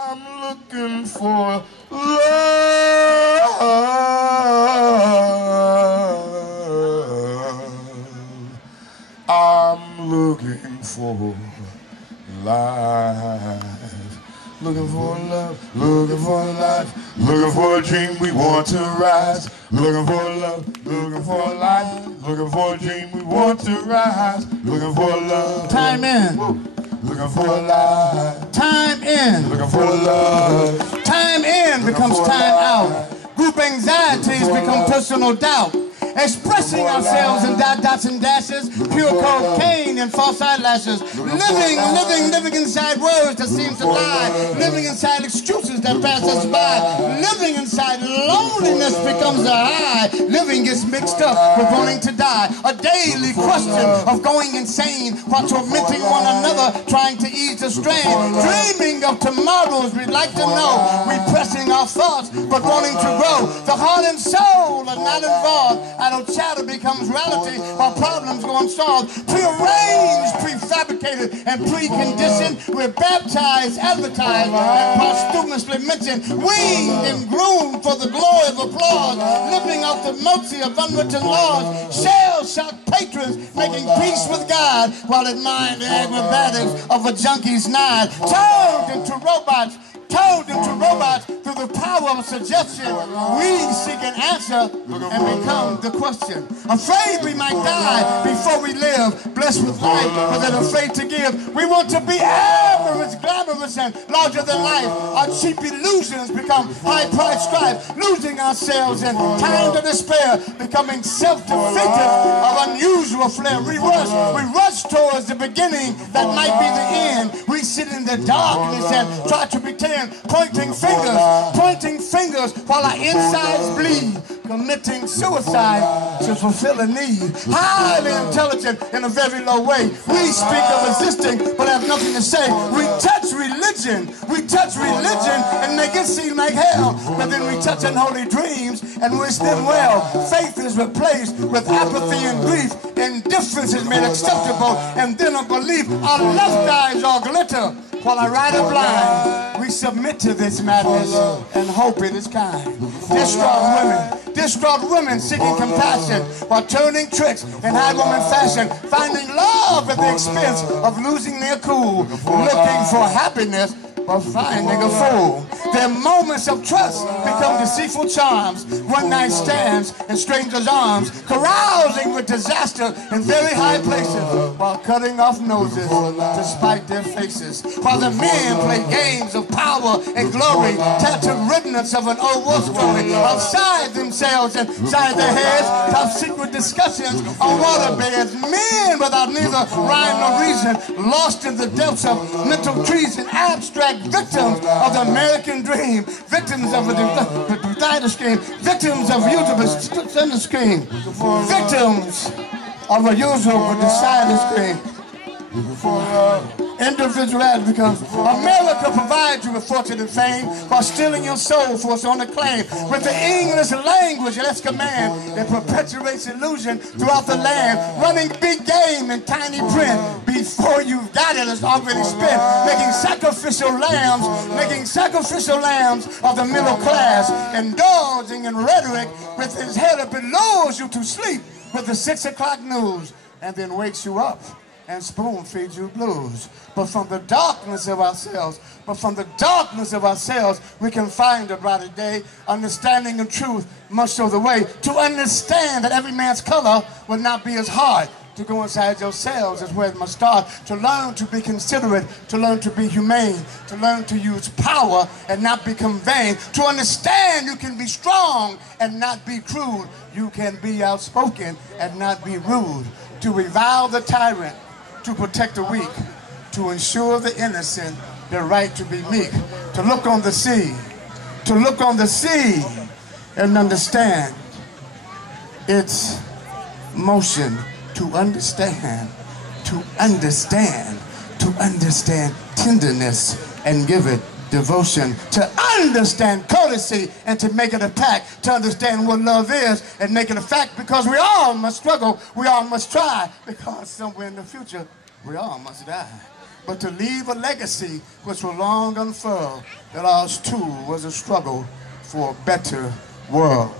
I'm looking for love. I'm looking for life. Looking for love, looking for life, looking for a dream we want to rise. Looking for love, looking for life, looking for a dream we want to rise. Looking for love. Time in. Looking for life. Time in. Looking for love. Time in becomes time out. Group anxieties become personal doubt. Expressing ourselves in dots and dashes, pure cocaine and false eyelashes. Living inside words that seem to lie. Living inside excuses that pass us by. Living inside loneliness becomes a high. Living gets mixed up with wanting to die. A daily question of going insane while tormenting one another, trying to ease the strain. Dreaming of tomorrows we'd like to know. Repressing our thoughts but wanting to grow. The heart and soul are not involved. Idle chatter becomes reality while problems go unsolved. Prearranged, prefabricated, and preconditioned. We're baptized, advertised, and posthumously mentioned. Winged and groomed for the glory of applause. Living off the mercy of unwritten laws. Shell-shocked patrons making peace with God while admiring the acrobatics of a junkie's nod. Turned into robots through the power of suggestion. We seek an answer and become the question. Afraid we might die before we live, blessed with life, but then afraid to give. We want to be average, glamorous, and larger than life. Our cheap illusions become high-priced strife, losing ourselves in time to despair, becoming self-defeated of unusual flair. We rush towards the beginning that might be the end. We sit in the darkness and try to pretend, pointing fingers while our insides bleed, committing suicide to fulfill a need. Highly intelligent in a very low way. We speak of resisting but have nothing to say. We touch religion and make it seem like hell. But then we touch unholy dreams and wish them well. Faith is replaced with apathy and grief. Indifference is made acceptable and then unbelief. Our left eyes all glitter while our right are blind. We submit to this madness and hope it is kind. Distraught women seeking compassion while turning tricks in high woman fashion, finding love at the expense of losing their cool, looking for happiness but finding a fool. Their moments of trust become deceitful charms, one-night stands in strangers' arms, carousing with disaster in very high places, while cutting off noses to spite their faces. While the men play games of power and glory, tattooed remnants of an old war story, outside themselves and inside their heads, top secret discussions on waterbeds. Men without neither rhyme nor reason, lost in the depths of mental treason, abstract victims of the American dream, victims of the Divided Scheme, victims of Usurpers Center Scheme, victims of a usual decided scheme. Individuality becomes America provides you with fortune and fame while stealing your soul for its own acclaim. With the English language at its command, it perpetuates illusion throughout the land, running big game in tiny print. Before you've got it, it's already spent, making sacrificial lambs of the middle class, indulging in rhetoric with his head up. It lulls you to sleep with the 6 o'clock news and then wakes you up and spoon feeds you blues. But from the darkness of ourselves, we can find a brighter day. Understanding and truth must show the way. To understand that every man's color will not be as hard. To go inside yourselves is where it must start. To learn to be considerate, to learn to be humane, to learn to use power and not become vain. To understand you can be strong and not be crude. You can be outspoken and not be rude. To revile the tyrant, to protect the weak, to ensure the innocent the right to be meek, to look on the sea and understand its motion, to understand tenderness and give it devotion, to understand courtesy and to make it a pact, to understand what love is and make it a fact, because we all must struggle, we all must try, because somewhere in the future we all must die. but to leave a legacy which will long unfurl, that ours too was a struggle for a better world.